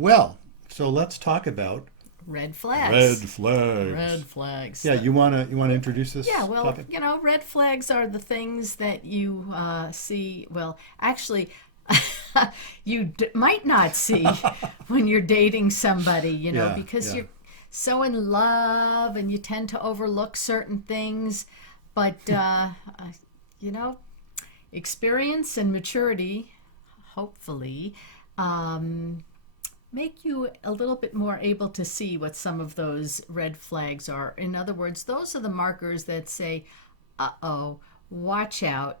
Well, so let's talk about Red red flags. flags. Red flags. Yeah, you wanna introduce Yeah, this well, topic? red flags are the things that you see. Well, actually, might not see when you're dating somebody, Yeah, because yeah. you're so in love and you tend to overlook certain things. But you know, experience and maturity, hopefully, um, make you a little bit more able to see what some of those red flags are. In other words, those are the markers that say, uh oh, watch out.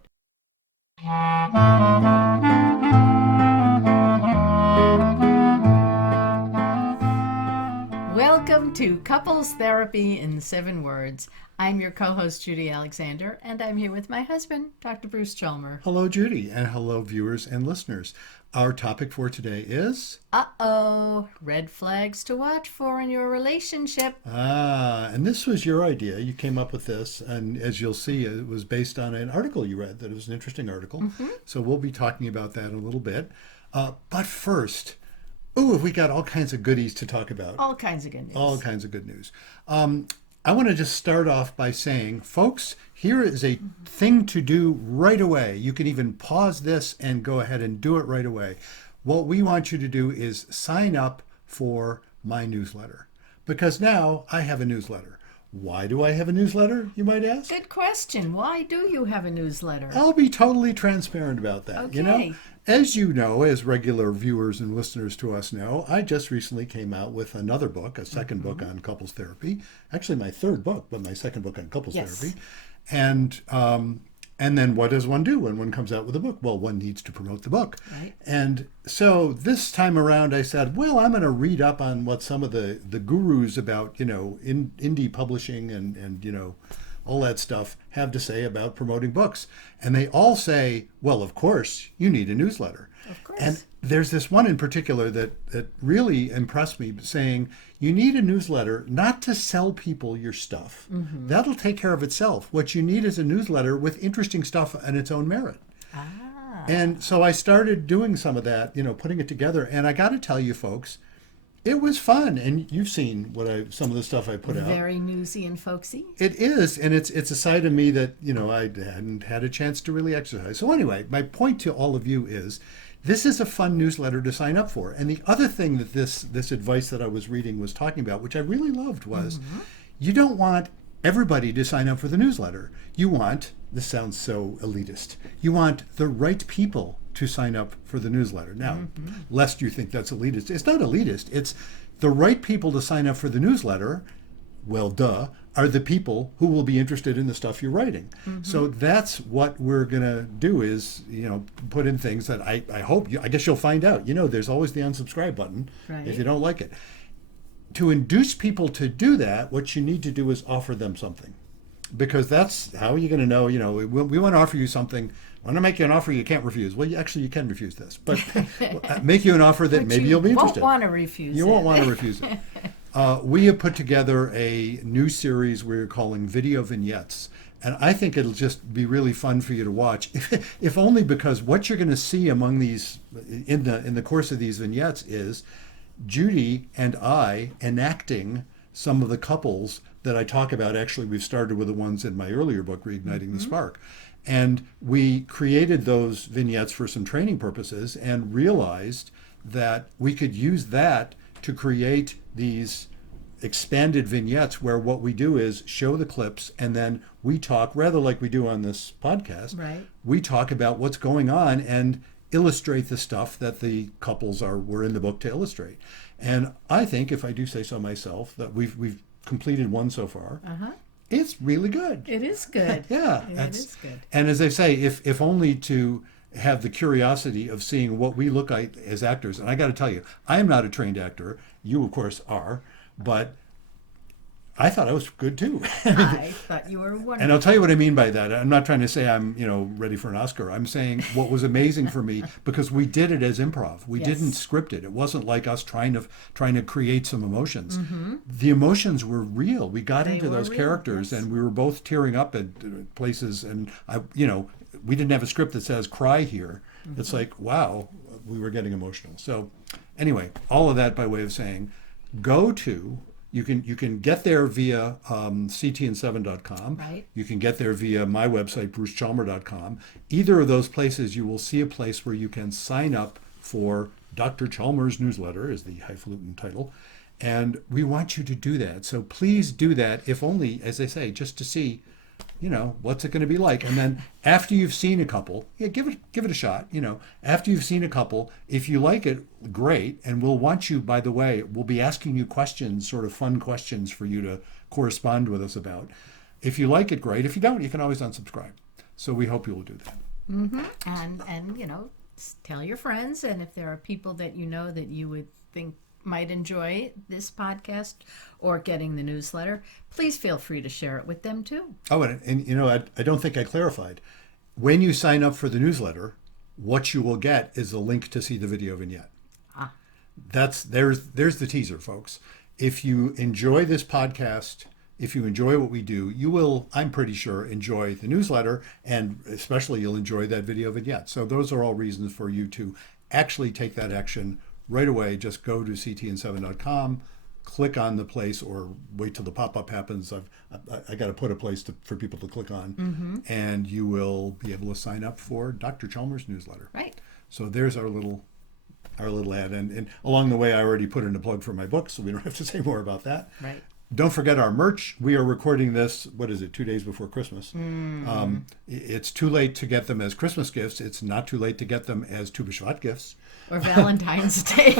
Welcome to Couples Therapy in 7 Words. I'm your co host, Judy Alexander, and I'm here with my husband, Dr. Bruce Chalmer. Hello, Judy, and hello, viewers and listeners. Our topic for today is Red flags to watch for in your relationship. and this was your idea. You came up with this, and as you'll see, it was based on an article you read. That it was an interesting article. Mm-hmm. So we'll be talking about that in a little bit. But first, ooh, we got all kinds of goodies to talk about. All kinds of good All news. kinds of good news. I want to just start off by saying, folks, here is a thing to do right away. You can even pause this and go ahead and do it right away. What we want you to do is sign up for my newsletter because now I have a newsletter. Why do I have a newsletter, you might ask? Good question. Why do you have a newsletter? I'll be totally transparent about that. Okay. As you know, as regular viewers and listeners to us know, I just recently came out with another book, a second book on couples therapy. Actually, my third book, but my second book on couples Yes. therapy. And and then what does one do when one comes out with a book? Well, one needs to promote the book. Right. And so this time around, I said, well, I'm going to read up on what some of the gurus about, indie publishing and all that stuff have to say about promoting books. And they all say, well, of course, you need a newsletter. Of course. And there's this one in particular that really impressed me, saying you need a newsletter not to sell people your stuff. That'll take care of itself. What you need is a newsletter with interesting stuff on its own merit. Ah. And so I started doing some of that, putting it together. And I got to tell you, folks, it was fun. And you've seen some of the stuff I put out. Very newsy and folksy. It is, and it's a side of me that I hadn't had a chance to really exercise. So anyway, my point to all of you is, this is a fun newsletter to sign up for. And the other thing that this advice that I was reading was talking about, which I really loved, was you don't want everybody to sign up for the newsletter. You want, this sounds so elitist, you want the right people to sign up for the newsletter. Now, lest you think that's elitist, it's not elitist. It's the right people to sign up for the newsletter. Well, duh, are the people who will be interested in the stuff you're writing. So that's what we're going to do is, put in things that I hope, I guess you'll find out. There's always the unsubscribe button Right. if you don't like it. To induce people to do that, what you need to do is offer them something. Because that's how you're going to know, we want to offer you something. I want to make you an offer you can't refuse. Well, you can refuse this, but make you an offer that But maybe you you'll be won't interested. want to refuse You it. won't want to refuse it. We have put together a new series we're calling Video Vignettes. And I think it'll just be really fun for you to watch, if only because what you're going to see among these, in the course of these vignettes, is Judy and I enacting some of the couples that I talk about. Actually, we've started with the ones in my earlier book, Reigniting the Spark. And we created those vignettes for some training purposes and realized that we could use that to create these expanded vignettes where what we do is show the clips and then we talk, rather like we do on this podcast. Right. We talk about what's going on and illustrate the stuff that the couples were in the book to illustrate. And I think, if I do say so myself, that we've completed one so far. Uh-huh. It's really good. It is good. Yeah, It is good. And as I say, if only to have the curiosity of seeing what we look like as actors. And I got to tell you, I am not a trained actor. You, of course, are. But I thought I was good too. I thought you were And wonderful. I'll tell you what I mean by that. I'm not trying to say I'm, ready for an Oscar. I'm saying what was amazing for me, because we did it as improv. We Yes. didn't script it. It wasn't like us trying to create some emotions. The emotions were real. We got They into were those real, characters, yes. and we were both tearing up at places. And we didn't have a script that says cry here. It's like, wow, we were getting emotional. So anyway, all of that by way of saying, go to, you can get there via ctn7.com. Right. You can get there via my website, brucechalmer.com. Either of those places, you will see a place where you can sign up for Dr. Chalmers' newsletter, is the highfalutin title. And we want you to do that. So please do that, if only, as I say, just to see, what's it going to be like. And then after you've seen a couple, give it a shot. After you've seen a couple, if you like it, great. And we'll want you, by the way, we'll be asking you questions, sort of fun questions for you to correspond with us about. If you like it, great. If you don't, you can always unsubscribe. So we hope you will do that. And tell your friends, and if there are people that that you would think might enjoy this podcast or getting the newsletter, please feel free to share it with them too. Oh, and I don't think I clarified. When you sign up for the newsletter, what you will get is a link to see the video vignette. There's the teaser, folks. If you enjoy this podcast, if you enjoy what we do, you will, I'm pretty sure, enjoy the newsletter, and especially you'll enjoy that video vignette. So those are all reasons for you to actually take that action right away. Just go to ctn7.com, click on the place, or wait till the pop-up happens. I got to put a place for people to click on, and you will be able to sign up for Dr. Chalmers' newsletter. Right. So there's our little ad, and along the way I already put in a plug for my book, so we don't have to say more about that. Right. Don't forget our merch. We are recording this, 2 days before Christmas. It's too late to get them as Christmas gifts. It's not too late to get them as Tu B'Shvat gifts. Or Valentine's Day.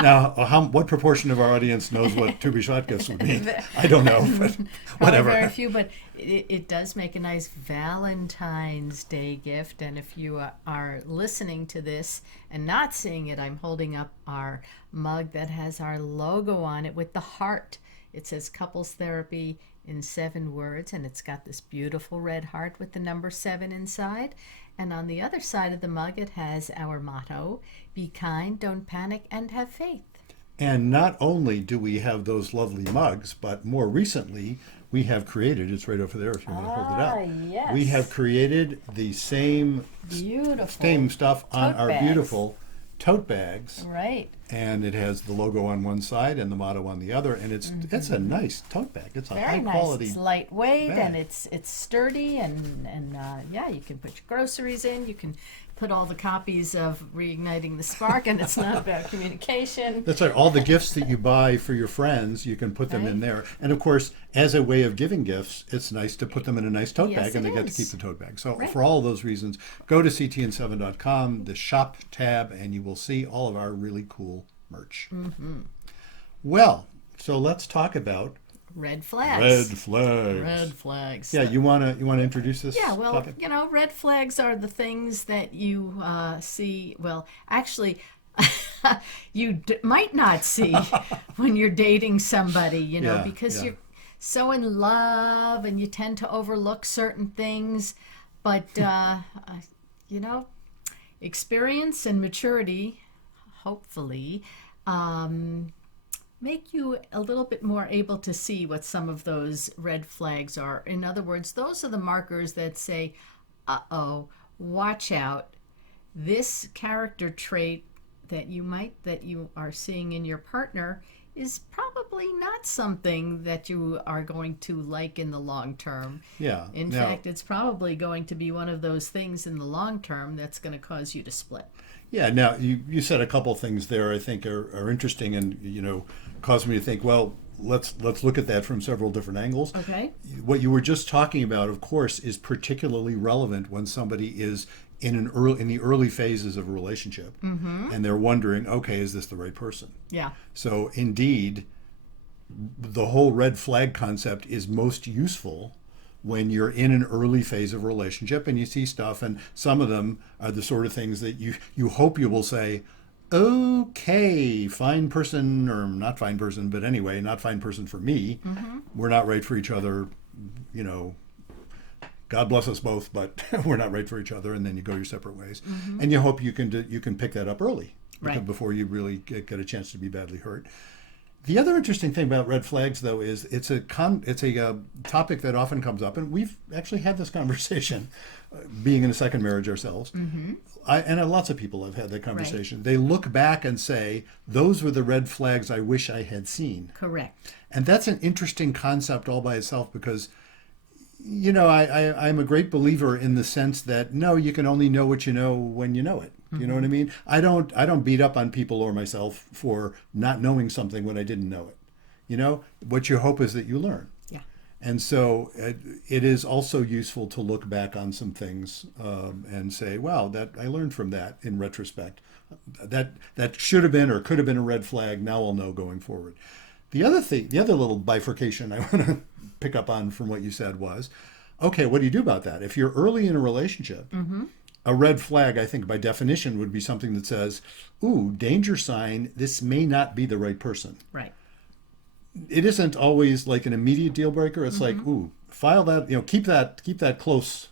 Now, what proportion of our audience knows what Tu B'Shvat gifts would mean? I don't know, but whatever. Very few, but it does make a nice Valentine's Day gift. And if you are listening to this and not seeing it, I'm holding up our mug that has our logo on it with the heart. It says Couples Therapy in 7 words, and it's got this beautiful red heart with the number 7 inside. And on the other side of the mug, it has our motto, be kind, don't panic, and have faith. And not only do we have those lovely mugs, but more recently, we have created, it's right over there if you want to hold it up. Yes. We have created the same stuff on tote our bags. beautiful tote bags. Right. And it has the logo on one side and the motto on the other, and it's a nice tote bag. It's a Very high nice. quality. It's lightweight bag. and it's sturdy and you can put your groceries in. You can put all the copies of Reigniting the Spark, and it's not about communication. That's right. All the gifts that you buy for your friends, you can put them in there. And of course, as a way of giving gifts, it's nice to put them in a nice tote Yes, bag, and it they get to is. keep the tote bag. So Right. for all those reasons, go to ctn7.com, the shop tab, and you will see all of our really cool merch. Well, so let's talk about Red flags. red flags. Red flags. Yeah, you wanna introduce this? Yeah, well, topic? red flags are the things that you see. Well, actually, you might not see when you're dating somebody, Yeah, because yeah. you're so in love and you tend to overlook certain things. But, experience and maturity, hopefully, make you a little bit more able to see what some of those red flags are. In other words, those are the markers that say, uh-oh, watch out. This character trait that you are seeing in your partner is probably not something that you are going to like in the long term. Yeah. In now- fact, it's probably going to be one of those things in the long term that's going to cause you to split. Yeah, now you said a couple things there I think are interesting and caused me to think, well, let's look at that from several different angles. Okay. What you were just talking about, of course, is particularly relevant when somebody is in the early phases of a relationship, and they're wondering, okay, is this the right person? Yeah. So indeed, the whole red flag concept is most useful when you're in an early phase of a relationship and you see stuff, and some of them are the sort of things that you hope you will say, okay, fine person, or not fine person, but anyway, not fine person for me. We're not right for each other, God bless us both, but we're not right for each other, and then you go your separate ways. And you hope you can pick that up early, Right. before you really get a chance to be badly hurt. The other interesting thing about red flags, though, is it's a topic that often comes up, and we've actually had this conversation, being in a second marriage ourselves. Lots of people have had that conversation. They look back and say, "Those were the red flags I wish I had seen," Correct. and that's an interesting concept all by itself because. I'm a great believer in the sense that no, you can only know what you know when you know it. You know what I mean? I don't beat up on people or myself for not knowing something when I didn't know it. What you hope is that you learn. Yeah. And so it is also useful to look back on some things and say, wow, that I learned from that in retrospect. That should have been or could have been a red flag. Now I'll know going forward. The other little bifurcation I want to pick up on from what you said was, okay, what do you do about that? If you're early in a relationship, a red flag, I think by definition, would be something that says, ooh, danger sign, this may not be the right person. Right. It isn't always like an immediate deal breaker. It's like, ooh, file that, keep that close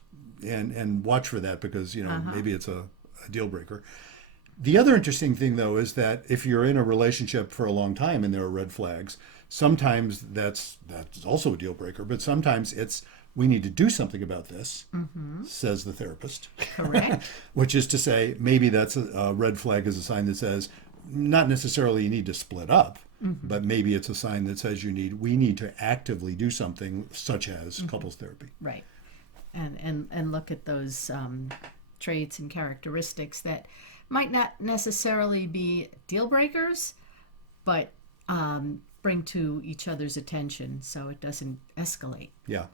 and watch for that because, maybe it's a deal breaker. The other interesting thing, though, is that if you're in a relationship for a long time and there are red flags, sometimes that's also a deal breaker, but sometimes it's we need to do something about this, says the therapist. Correct. Which is to say, maybe that's a red flag is a sign that says not necessarily you need to split up, but maybe it's a sign that says we need to actively do something such as couples therapy. Right. And look at those traits and characteristics that might not necessarily be deal breakers, but bring to each other's attention so it doesn't escalate. Yeah.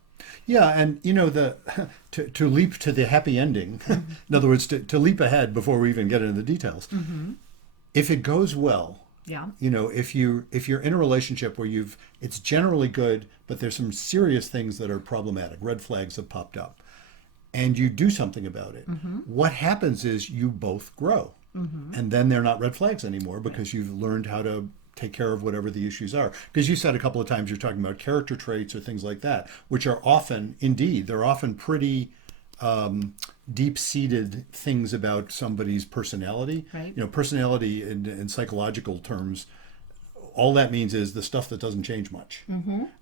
Yeah, and to leap to the happy ending, in other words, to leap ahead before we even get into the details. If it goes well, Yeah. if you're in a relationship where it's generally good, but there's some serious things that are problematic, red flags have popped up, and you do something about it, what happens is you both grow. And then they're not red flags anymore because you've learned how to take care of whatever the issues are. Because you said a couple of times you're talking about character traits or things like that, which are often, indeed, they're often pretty deep-seated things about somebody's personality. Right. Personality in psychological terms, all that means is the stuff that doesn't change much.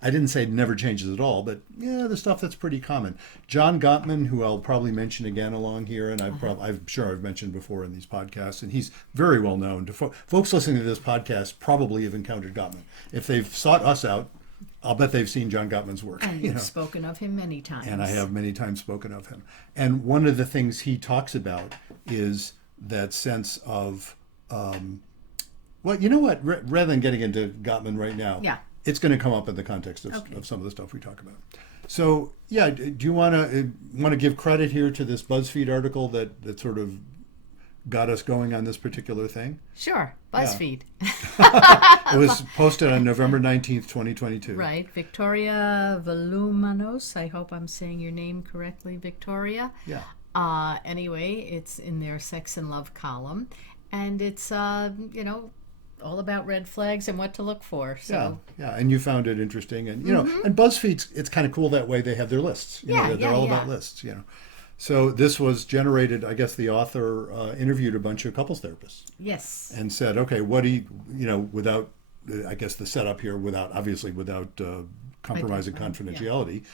I didn't say it never changes at all, but yeah, the stuff that's pretty common. John Gottman, who I'll probably mention again along here, and I'm sure I've mentioned before in these podcasts, and he's very well known to folks listening to this podcast probably have encountered Gottman. If they've sought us out, I'll bet they've seen John Gottman's work. And you've spoken of him many times. And I have many times spoken of him. And one of the things he talks about is that sense of well, you know what? Rather than getting into Gottman right now, Yeah. it's going to come up in the context of some of the stuff we talk about. So, yeah, do you want to give credit here to this BuzzFeed article that sort of got us going on this particular thing? Sure. BuzzFeed. It was posted on November 19th, 2022. Right. Victoria Volumanos. I hope I'm saying your name correctly, Victoria. Yeah. Anyway, it's in their Sex and Love column. And it's, all about red flags and what to look for. So yeah, and you found it interesting, and and BuzzFeed's it's kind of cool that way. They have their lists. They're all about lists. So this was generated. I guess the author interviewed a bunch of couples therapists. Yes. And said, okay, what do you without I guess the setup here without compromising confidentiality.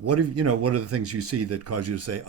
What are the things you see that cause you to say,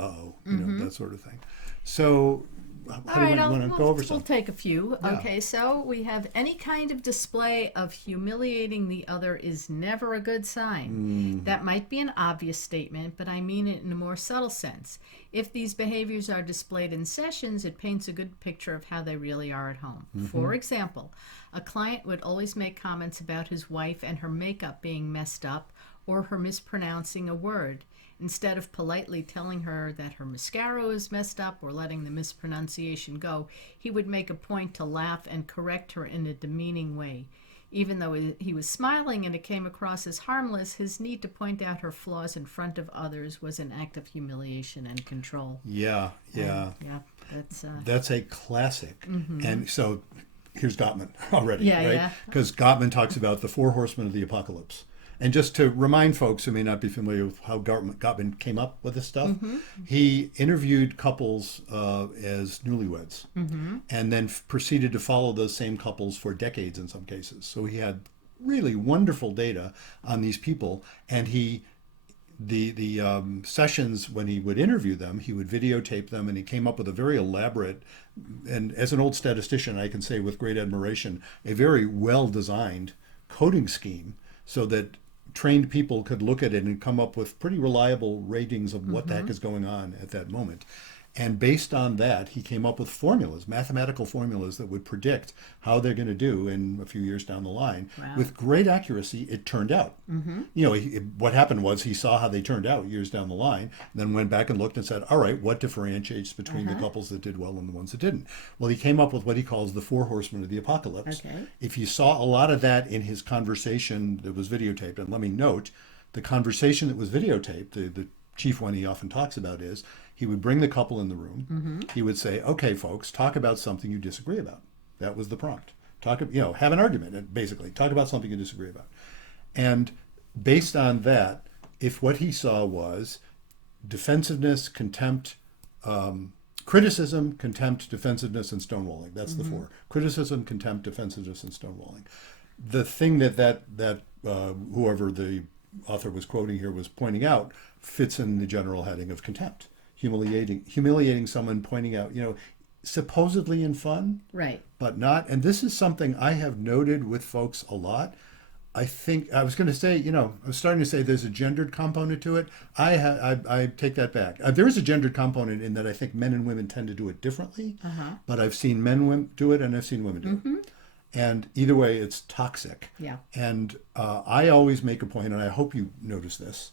that sort of thing. So. All right, Go over we'll take a few. Yeah. Okay, so we have any kind of display of humiliating the other is never a good sign. That might be an obvious statement, but I mean it in a more subtle sense. If these behaviors are displayed in sessions, it paints a good picture of how they really are at home. For example, a client would always make comments about his wife and her makeup being messed up or her mispronouncing a word. Instead of politely telling her that her mascara was messed up or letting the mispronunciation go, he would make a point to laugh and correct her in a demeaning way. Even though he was smiling and it came across as harmless, his need to point out her flaws in front of others was an act of humiliation and control. Yeah. That's a classic. And so here's Gottman already, right? Yeah. Because Gottman talks about the 4 horsemen of the apocalypse. And just to remind folks who may not be familiar with how Gottman came up with this stuff, he interviewed couples as newlyweds, and then proceeded to follow those same couples for decades in some cases. So he had really wonderful data on these people, and the sessions when he would interview them, he would videotape them, and he came up with a very elaborate, and as an old statistician, I can say with great admiration, a very well designed coding scheme so that trained people could look at it and come up with pretty reliable ratings of what the heck is going on at that moment. And based on that, he came up with formulas, mathematical formulas that would predict how they're going to do in a few years down the line. Wow. With great accuracy, it turned out. You know, what happened was he saw how they turned out years down the line, and then went back and looked and said, all right, what differentiates between the couples that did well and the ones that didn't? Well, he came up with what he calls the 4 horsemen of the apocalypse. Okay. If you saw a lot of that in his conversation that was videotaped, and let me note, the conversation that was videotaped, the chief one he often talks about is, he would bring the couple in the room. He would say, okay, folks, talk about something you disagree about. That was the prompt. Talk, have an argument, and basically. Talk about something you disagree about. And based on that, if what he saw was defensiveness, contempt, criticism, contempt, defensiveness, and stonewalling, that's the 4. Criticism, contempt, defensiveness, and stonewalling. The thing that whoever the author was quoting here was pointing out fits in the general heading of contempt. Humiliating someone, pointing out, supposedly in fun, Right. but not. And this is something I have noted with folks a lot. I think I was going to say, I was starting to say there's a gendered component to it. I take that back. There is a gendered component in that I think men and women tend to do it differently, but I've seen men do it and I've seen women do it. And either way, it's toxic. Yeah. And I always make a point, and I hope you notice this,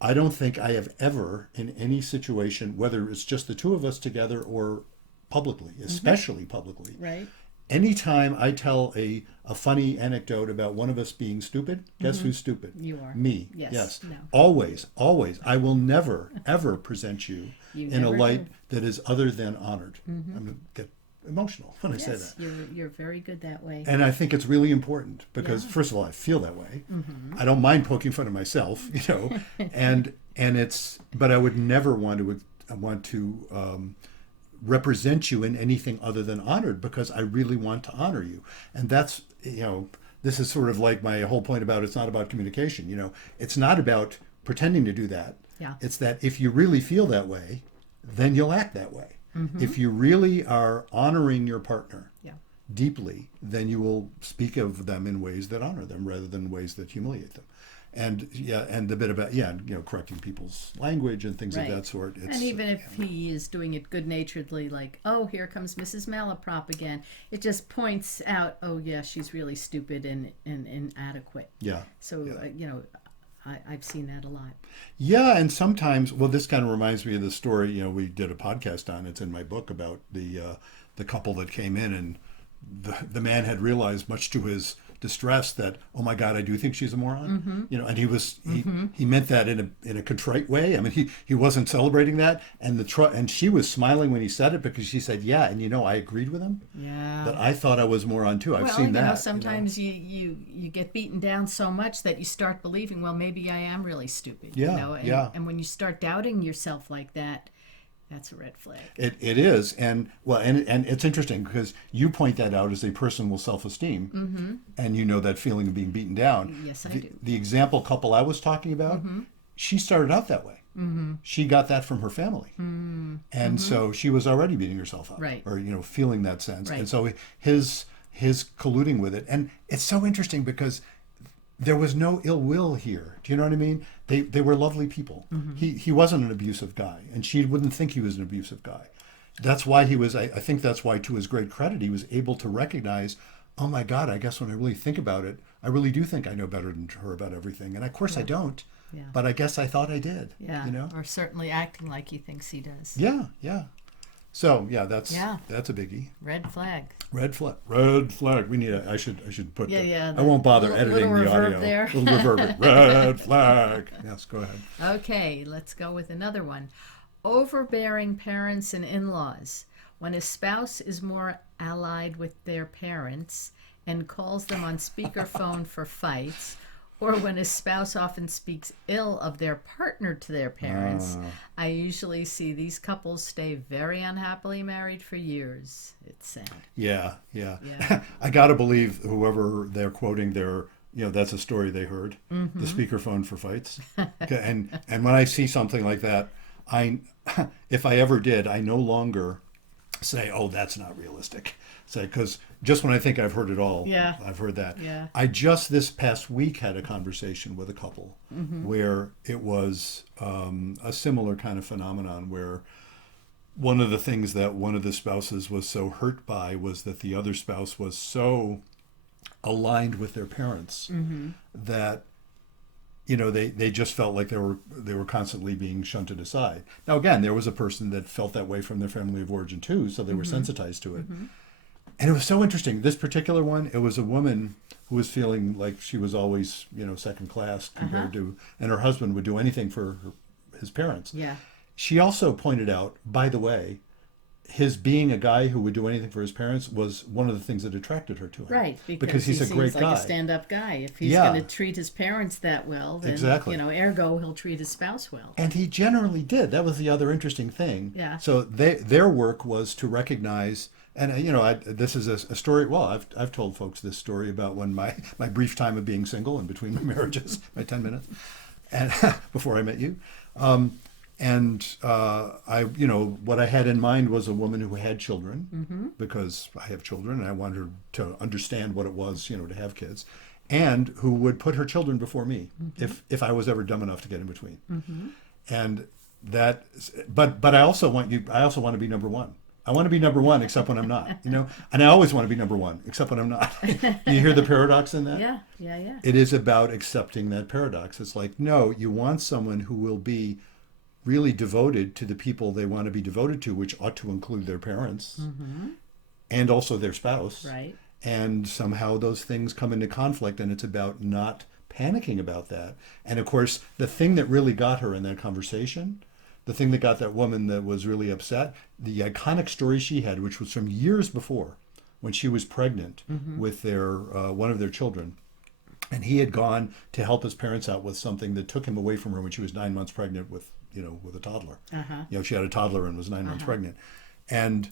I don't think I have ever, in any situation, whether it's just the two of us together or publicly, especially publicly, Right. anytime I tell a funny anecdote about one of us being stupid, guess who's stupid? You are. Me. Yes. No. Always, always. I will never, ever present you, You in a never light do. that is other than honored. I'm going to get emotional when I say Yes, that. you're very good that way. And I think it's really important because, Yeah. first of all, I feel that way. I don't mind poking fun of myself, and it's. But I would never want to represent you in anything other than honored, because I really want to honor you. And that's this is sort of like my whole point about it's not about communication. It's not about pretending to do that. Yeah. It's that if you really feel that way, then you'll act that way. If you really are honoring your partner Yeah. deeply, then you will speak of them in ways that honor them rather than ways that humiliate them. And and the bit about correcting people's language and things Right. of that sort. It's, And even if he is doing it good-naturedly, like, oh, here comes Mrs. Malaprop again, it just points out, oh, yeah, she's really stupid and inadequate. yeah. So, Yeah. I've seen that a lot. Yeah, and sometimes, well, this kind of reminds me of the story, we did a podcast on, it's in my book, about the couple that came in, and the man had realized, much to his distress, that, oh my God, I do think she's a moron. And he meant that in a contrite way. I mean, he wasn't celebrating that, and she was smiling when he said it, because she said, yeah, and I agreed with him. Yeah. That I thought I was moron too. I've seen that. Sometimes you get beaten down so much that you start believing, well, maybe I am really stupid. Yeah, yeah. And when you start doubting yourself like that, that's a red flag. It is, and it's interesting because you point that out as a person with self-esteem, and that feeling of being beaten down. Yes, I do. The example couple I was talking about, she started out that way. She got that from her family, and so she was already beating herself up, Right. or feeling that sense, Right. and so his colluding with it, and it's so interesting because there was no ill will here. Do you know what I mean? They were lovely people. He wasn't an abusive guy, and she wouldn't think he was an abusive guy. That's why he was. I think that's why, to his great credit, he was able to recognize, oh my God, I guess when I really think about it, I really do think I know better than her about everything. And of course I don't. Yeah. But I guess I thought I did. Yeah. Or certainly acting like he thinks he does. Yeah. Yeah. So that's Yeah. that's a biggie. Red flag. Red flag. Red flag. We need. I should put. Yeah. I won't bother editing little the reverb audio. there. Little reverb. Red flag. Yes. Go ahead. Okay, let's go with another one. Overbearing parents and in-laws. When a spouse is more allied with their parents and calls them on speakerphone for fights, Or when a spouse often speaks ill of their partner to their parents, I usually see these couples stay very unhappily married for years. It's sad. Yeah, yeah. Yeah. I gotta believe whoever they're quoting, their that's a story they heard. The speakerphone for fights. Okay, and when I see something like that, I if I ever did, I no longer say, "Oh, that's not realistic." Say, because just when I think I've heard it all, Yeah. I've heard that. Yeah. I just this past week had a conversation with a couple where it was a similar kind of phenomenon where one of the things that one of the spouses was so hurt by was that the other spouse was so aligned with their parents that they just felt like they were constantly being shunted aside. Now again, there was a person that felt that way from their family of origin too, so they were sensitized to it. And it was so interesting. This particular one, it was a woman who was feeling like she was always, second class compared to, and her husband would do anything for his parents. Yeah. She also pointed out, by the way, his being a guy who would do anything for his parents was one of the things that attracted her to him. Right, because he's he a great seems like guy. a stand-up guy. If he's Yeah. going to treat his parents that well, then Exactly. Ergo he'll treat his spouse well. And he generally did. That was the other interesting thing. Yeah. So their work was to recognize, and this is a story. Well, I've told folks this story about when my brief time of being single in between my marriages, my 10 minutes, and before I met you. What I had in mind was a woman who had children, because I have children and I wanted her to understand what it was, to have kids, and who would put her children before me if I was ever dumb enough to get in between. And that, but I also want to be number one. I want to be number one, except when I'm not, and I always want to be number one, except when I'm not. You hear the paradox in that? Yeah. It is about accepting that paradox. It's like, no, you want someone who will be really devoted to the people they want to be devoted to, which ought to include their parents and also their spouse. Right. And somehow those things come into conflict, and it's about not panicking about that. And of course, the thing that really got her in that conversation, the thing that got that woman that was really upset, the iconic story she had, which was from years before, when she was pregnant with their one of their children. And he had gone to help his parents out with something that took him away from her when she was 9 months pregnant with a toddler. She had a toddler and was 9 months pregnant. And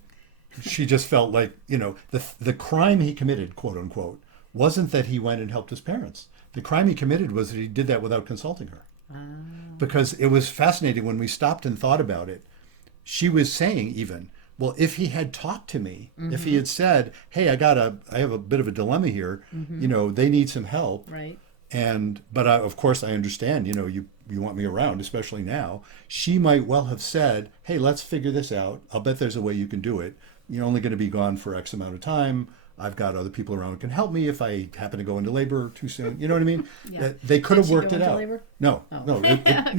she just felt like, the crime he committed, quote unquote, wasn't that he went and helped his parents. The crime he committed was that he did that without consulting her. Because it was fascinating when we stopped and thought about it. She was saying even, well, if he had talked to me, if he had said, hey, I have a bit of a dilemma here, they need some help. Right. But of course I understand, you want me around, especially now. She might well have said, hey, let's figure this out. I'll bet there's a way you can do it. You're only going to be gone for X amount of time. I've got other people around who can help me if I happen to go into labor too soon. You know what I mean? Yeah. They could have Did she worked go it into out. labor? No,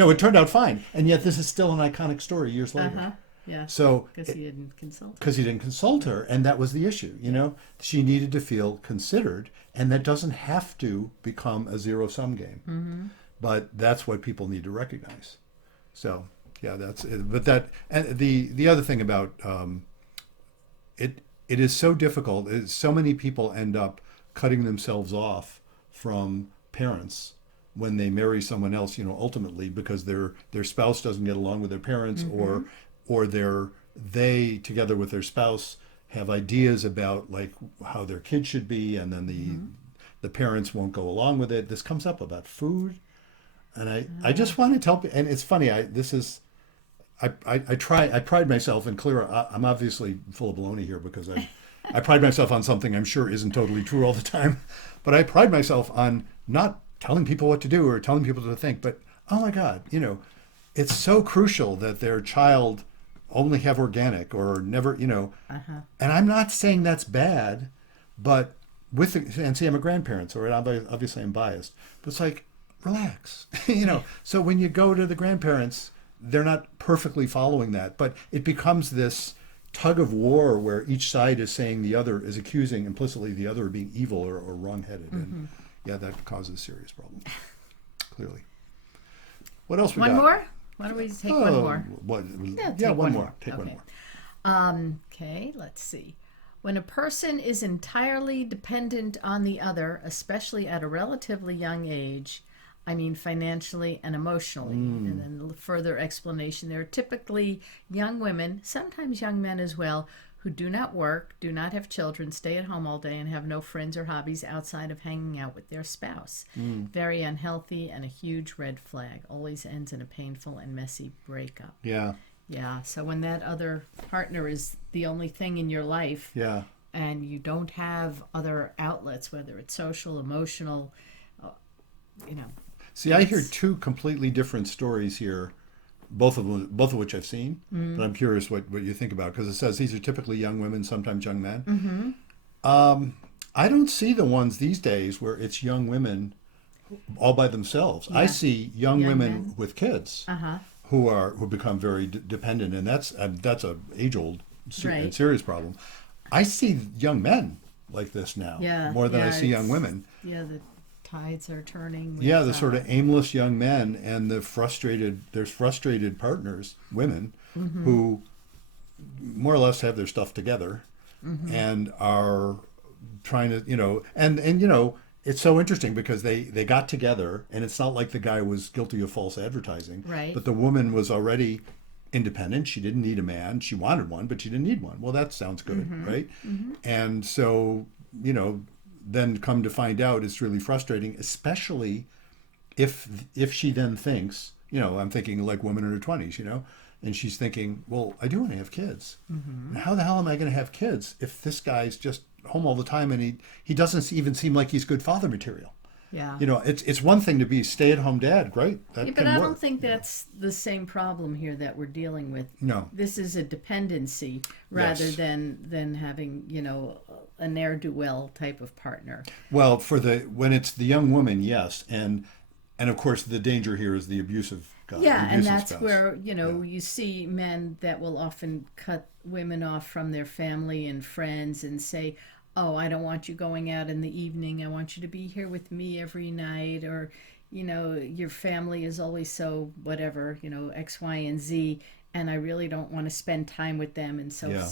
it turned out fine. And yet this is still an iconic story years later. Yeah. So Because he didn't consult. because he didn't consult her, and that was the issue. She needed to feel considered, and that doesn't have to become a zero-sum game. But that's what people need to recognize. So yeah, that's it. But that, and the other thing about it is so difficult. So many people end up cutting themselves off from parents when they marry someone else. Ultimately because their spouse doesn't get along with their parents, or they together with their spouse have ideas about like how their kids should be, and then the parents won't go along with it. This comes up about food, and I just want to tell. And it's funny. I pride myself in I'm obviously full of baloney here because I pride myself on something I'm sure isn't totally true all the time, but I pride myself on not telling people what to do or telling people what to think. But oh my God, it's so crucial that their child only have organic or never, and I'm not saying that's bad, but and see, I'm a grandparent, so obviously I'm biased, but it's like, relax, so when you go to the grandparents, they're not perfectly following that, but it becomes this tug of war where each side is saying the other is accusing implicitly the other of being evil or wrong-headed. And yeah, that causes serious problems, clearly. What else we got? One more? Why don't we take one more? One take more. more. Take Okay. one more. Okay, let's see. When a person is entirely dependent on the other, especially at a relatively young age, I mean financially and emotionally. And then further explanation, there are typically young women, sometimes young men as well, who do not work, do not have children, stay at home all day, and have no friends or hobbies outside of hanging out with their spouse. Very unhealthy and a huge red flag. Always ends in a painful and messy breakup. Yeah. Yeah, so when that other partner is the only thing in your life, Yeah. and you don't have other outlets, whether it's social, emotional, you know. See, I hear two completely different stories here, both of which I've seen. But I'm curious what you think about, because it says these are typically young women, sometimes young men. I don't see the ones these days where it's young women all by themselves. I see young women men. with kids Uh-huh. who become very dependent, and that's a age old Right. and serious problem. I see young men like this now Yeah, more than I yeah, see young it's- women. Yeah, the tides are turning. With, Yeah, the sort of aimless young men and there's frustrated partners, women, who more or less have their stuff together and are trying to, and it's so interesting because they got together, and it's not like the guy was guilty of false advertising. Right. But the woman was already independent. She didn't need a man. She wanted one, but she didn't need one. Well, that sounds good, right? And so, then come to find out it's really frustrating, especially if she then thinks, I'm thinking like women in her 20s, and she's thinking, well, I do want to have kids. And how the hell am I going to have kids if this guy's just home all the time and he doesn't even seem like he's good father material? Yeah. It's one thing to be stay-at-home dad, great, that Yeah, can but I work. don't think that's the same problem here that we're dealing with. No. This is a dependency rather Yes. than having, a ne'er-do-well type of partner. Well, when it's the young woman, yes, and of course the danger here is the abusive guy. Yeah, the and abusive that's spouse. where, you see men that will often cut women off from their family and friends and say, oh, I don't want you going out in the evening. I want you to be here with me every night. Or, your family is always so whatever, X, Y, and Z. And I really don't want to spend time with them. And so, Yeah.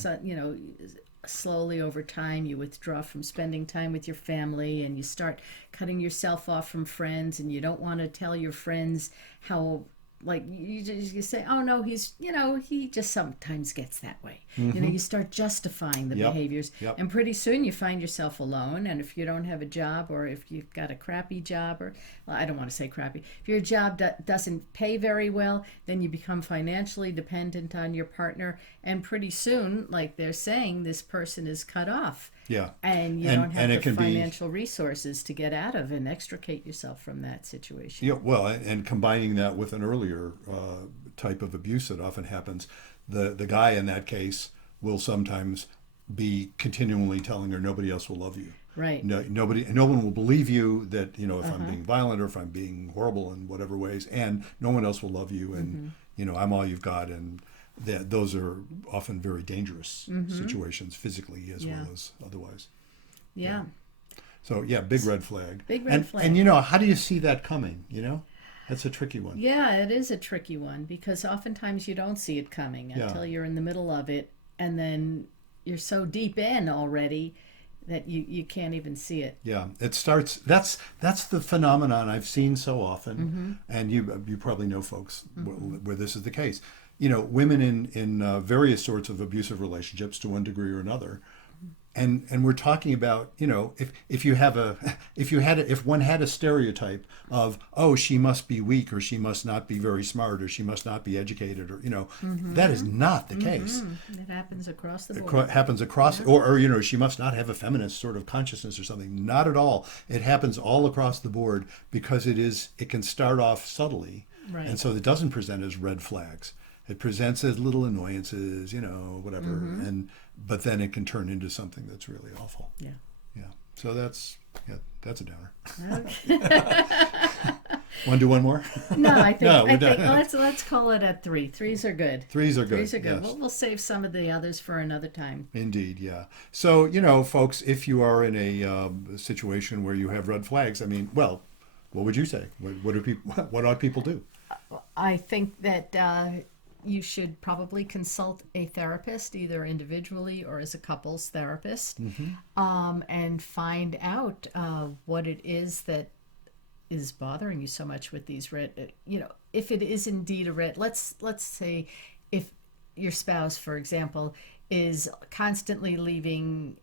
slowly over time, you withdraw from spending time with your family and you start cutting yourself off from friends. And you don't want to tell your friends how, like, you say, oh no, he just sometimes gets that way. You start justifying the Yep. behaviors. Yep. And pretty soon you find yourself alone. And if you don't have a job, or if you've got a crappy job, or, well, I don't want to say crappy, if your job doesn't pay very well, then you become financially dependent on your partner. And pretty soon, like they're saying, this person is cut off. Yeah. And you And- don't have and it the can be- financial resources to get out of and extricate yourself from that situation. Yeah, well, and combining that with an earlier type of abuse that often happens, the guy in that case will sometimes be continually telling her nobody else will love you. Right. No one will believe you that if I'm being violent or if I'm being horrible in whatever ways, and no one else will love you, and I'm all you've got, and those are often very dangerous situations physically as Yeah. well as otherwise. Yeah. So yeah, big red flag. Big red flag. And how do you see that coming? That's a tricky one. Yeah, it is a tricky one because oftentimes you don't see it coming Yeah. until you're in the middle of it, and then you're so deep in already that you can't even see it. Yeah, it starts. That's the phenomenon I've seen so often, and you probably know folks where this is the case. Women in various sorts of abusive relationships to one degree or another, and we're talking about if one had a stereotype of, oh, she must be weak, or she must not be very smart, or she must not be educated, or that is not the case. It happens across the It board. happens across, or she must not have a feminist sort of consciousness or something. Not at all. It happens all across the board because it can start off subtly, Right. and so it doesn't present as red flags. It presents as little annoyances, whatever, but then it can turn into something that's really awful. Yeah. Yeah. So that's a downer. Okay. Want to do one more? No, I think No, we're I think done. let's call it at 3. Threes are good. Threes are good. Threes are good. Yes. We'll save some of the others for another time. Indeed, yeah. So, folks, if you are in a situation where you have red flags, what would you say? What ought people do? I think that you should probably consult a therapist, either individually or as a couples therapist, and find out what it is that is bothering you so much with these red. If it is indeed a red, let's say if your spouse, for example, is constantly leaving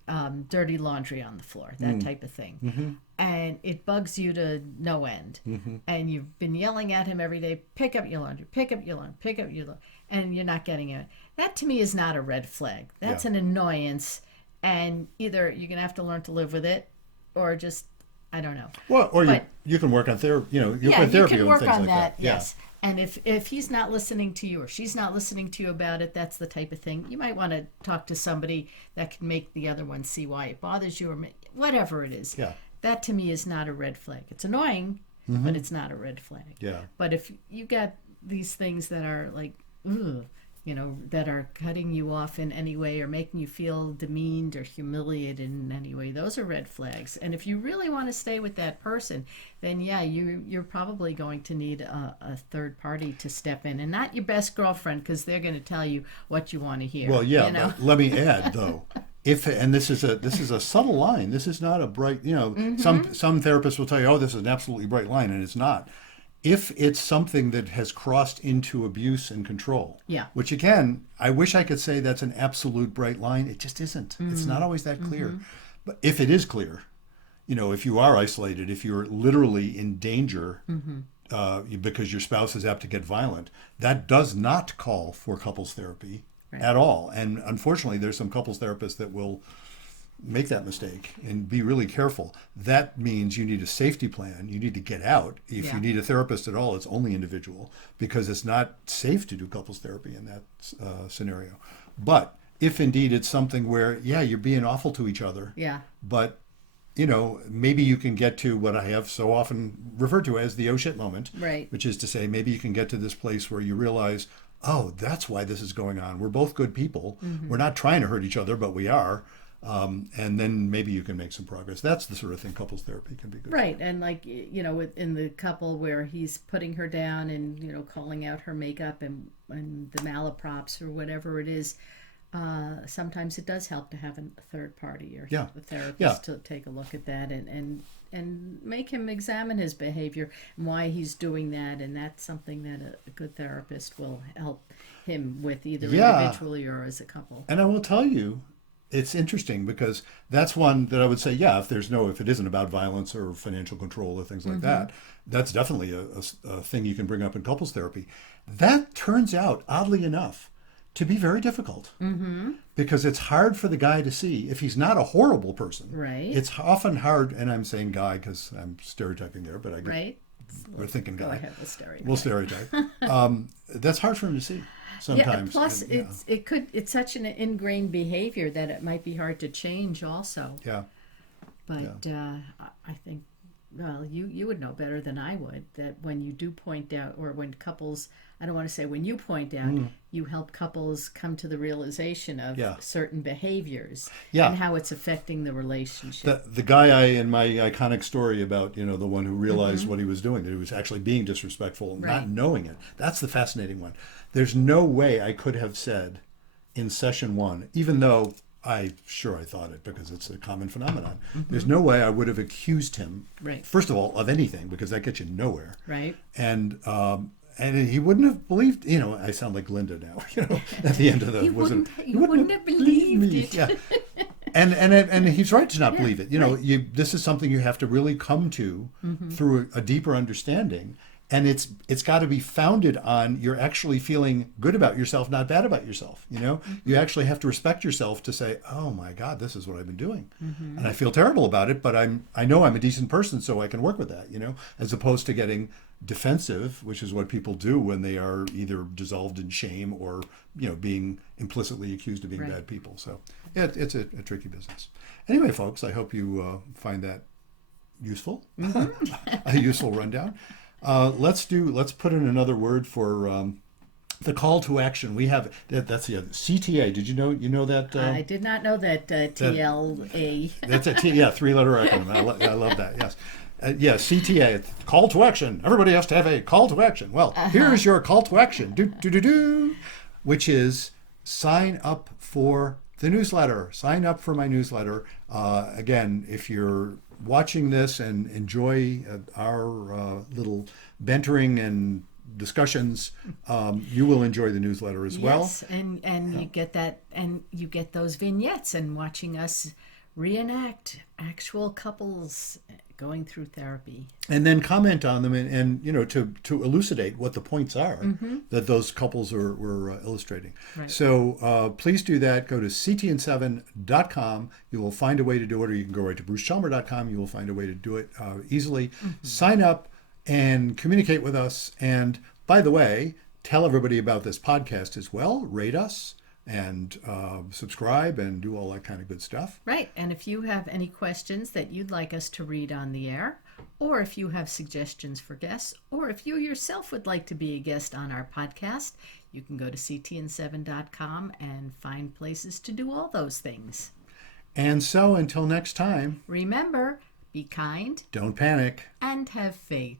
dirty laundry on the floor, that type of thing. And it bugs you to no end. And you've been yelling at him every day, pick up your laundry, pick up your laundry, pick up your laundry, and you're not getting it. That to me is not a red flag. That's an annoyance. And either you're going to have to learn to live with it or just, I don't know. Well, or you can work on therapy, you put therapy you can on work things on like that, that. yes. And if he's not listening to you or she's not listening to you about it, that's the type of thing. You might want to talk to somebody that can make the other one see why it bothers you or whatever it is. Yeah. That to me is not a red flag. It's annoying, but it's not a red flag. Yeah. But if you got these things that are like, ugh, that are cutting you off in any way or making you feel demeaned or humiliated in any way, those are red flags. And if you really want to stay with that person, then you're probably going to need a third party to step in, and not your best girlfriend, because they're going to tell you what you want to hear. Well, yeah, but let me add though, and this is a subtle line. This is not a bright, some therapists will tell you, oh, this is an absolutely bright line, and it's not. If it's something that has crossed into abuse and control, which again, I wish I could say that's an absolute bright line. It just isn't. It's not always that clear. But if it is clear, if you are isolated, if you're literally in danger because your spouse is apt to get violent, that does not call for couples therapy at all. And unfortunately, there's some couples therapists that will make that mistake and be really careful. That means you need a safety plan. You need to get out. If you need a therapist at all, it's only individual, because it's not safe to do couples therapy in that scenario. But if indeed it's something where, you're being awful to each other, but maybe you can get to what I have so often referred to as the oh shit moment, right? Which is to say, maybe you can get to this place where you realize, oh, that's why this is going on. We're both good people. We're not trying to hurt each other, but we are. And then maybe you can make some progress. That's the sort of thing couples therapy can be good. Right. And like, in the couple where he's putting her down and, calling out her makeup and the malaprops or whatever it is, sometimes it does help to have a third party or a therapist to take a look at that and make him examine his behavior and why he's doing that. And that's something that a good therapist will help him with, either individually or as a couple. And I will tell you, it's interesting because that's one that I would say, if it isn't about violence or financial control or things like that, that's definitely a thing you can bring up in couples therapy. That turns out, oddly enough, to be very difficult because it's hard for the guy to see if he's not a horrible person. Right. It's often hard, and I'm saying guy because I'm stereotyping there, but I get, right. We're thinking guy. Go ahead, we'll stereotype. That's hard for him to see. Sometimes. Plus, it's such an ingrained behavior that it might be hard to change also. Yeah. But I think, well, you would know better than I would that when you do point out, or when couples, I don't want to say when you point out, you help couples come to the realization of certain behaviors and how it's affecting the relationship. The guy in my iconic story about, the one who realized what he was doing, that he was actually being disrespectful and not knowing it. That's the fascinating one. There's no way I could have said in session one, even though I thought it because it's a common phenomenon. There's no way I would have accused him, first of all, of anything, because that gets you nowhere. Right. And he wouldn't have believed, I sound like Linda now, at the end of the... You wouldn't have believed it. Yeah. And he's right to not believe it. This is something you have to really come to through a deeper understanding. And it's got to be founded on you're actually feeling good about yourself, not bad about yourself. You actually have to respect yourself to say, oh my God, this is what I've been doing. And I feel terrible about it, but I know I'm a decent person, so I can work with that, as opposed to getting defensive, which is what people do when they are either dissolved in shame or, being implicitly accused of being bad people. So it's a tricky business. Anyway, folks, I hope you find that useful, a useful rundown. Let's put in another word for the call to action. We have that's the other CTA. Did you know that? I did not know that TLA. That's a 3-letter acronym. I love that. Yes. Yeah, CTA, call to action. Everybody has to have a call to action. Well, here's your call to action, which is sign up for the newsletter. Sign up for my newsletter. Again, if you're watching this and enjoy our little bantering and discussions, you will enjoy the newsletter as well. Yes, and you get that, and you get those vignettes and watching us reenact actual couples going through therapy. And then comment on them and to elucidate what the points are that those couples were illustrating. Right. So please do that. Go to ctn7.com. You will find a way to do it, or you can go right to brucechalmer.com. You will find a way to do it easily. Sign up and communicate with us. And by the way, tell everybody about this podcast as well. Rate us and subscribe and do all that kind of good stuff. Right. And if you have any questions that you'd like us to read on the air, or if you have suggestions for guests, or if you yourself would like to be a guest on our podcast, you can go to ctn7.com and find places to do all those things. And so until next time, remember, be kind, don't panic. and have faith.